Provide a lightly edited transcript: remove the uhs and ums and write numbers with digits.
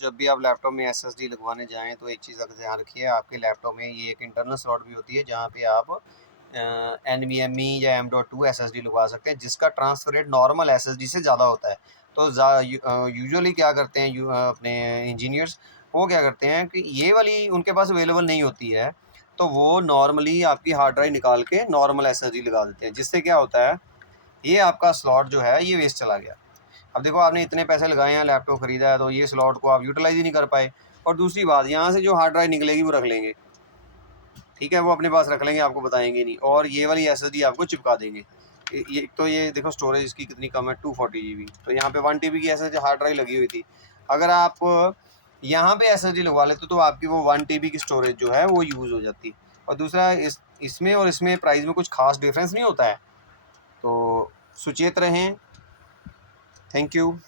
जब भी आप लैपटॉप में एसएसडी लगवाने जाएं तो एक चीज़ का ध्यान रखिए, आपके लैपटॉप में ये एक इंटरनल स्लॉट भी होती है जहाँ पे आप NVMe या M.2 एसएसडी लगवा सकते हैं, जिसका ट्रांसफर रेट नॉर्मल एसएसडी से ज़्यादा होता है। तो यूजुअली क्या करते हैं अपने इंजीनियर्स, वो क्या करते हैं कि ये वाली उनके पास अवेलेबल नहीं होती है, तो वो नॉर्मली आपकी हार्ड ड्राइव निकाल के नॉर्मल एसएसडी लगा देते हैं, जिससे क्या होता है, ये आपका स्लॉट जो है ये वेस्ट चला गया। अब देखो, आपने इतने पैसे लगाए हैं, लैपटॉप खरीदा है, तो ये स्लॉट को आप यूटिलाइज ही नहीं कर पाए। और दूसरी बात, यहाँ से जो हार्ड ड्राइव निकलेगी वो रख लेंगे, ठीक है, वो अपने पास रख लेंगे, आपको बताएंगे नहीं, और ये वाली एसएसडी आपको चिपका देंगे। ये तो ये देखो स्टोरेज इसकी कितनी कम है, 240 GB, तो यहाँ पे 1 TB की एसएसडी हार्ड ड्राइव लगी हुई थी। अगर आप यहाँ पे एसएसडी लगवा लेते तो आपकी वो 1 TB की स्टोरेज जो है वो यूज़ हो जाती। और दूसरा, इसमें और इसमें प्राइस में कुछ खास डिफरेंस नहीं होता है, तो सुचेत रहें। Thank you.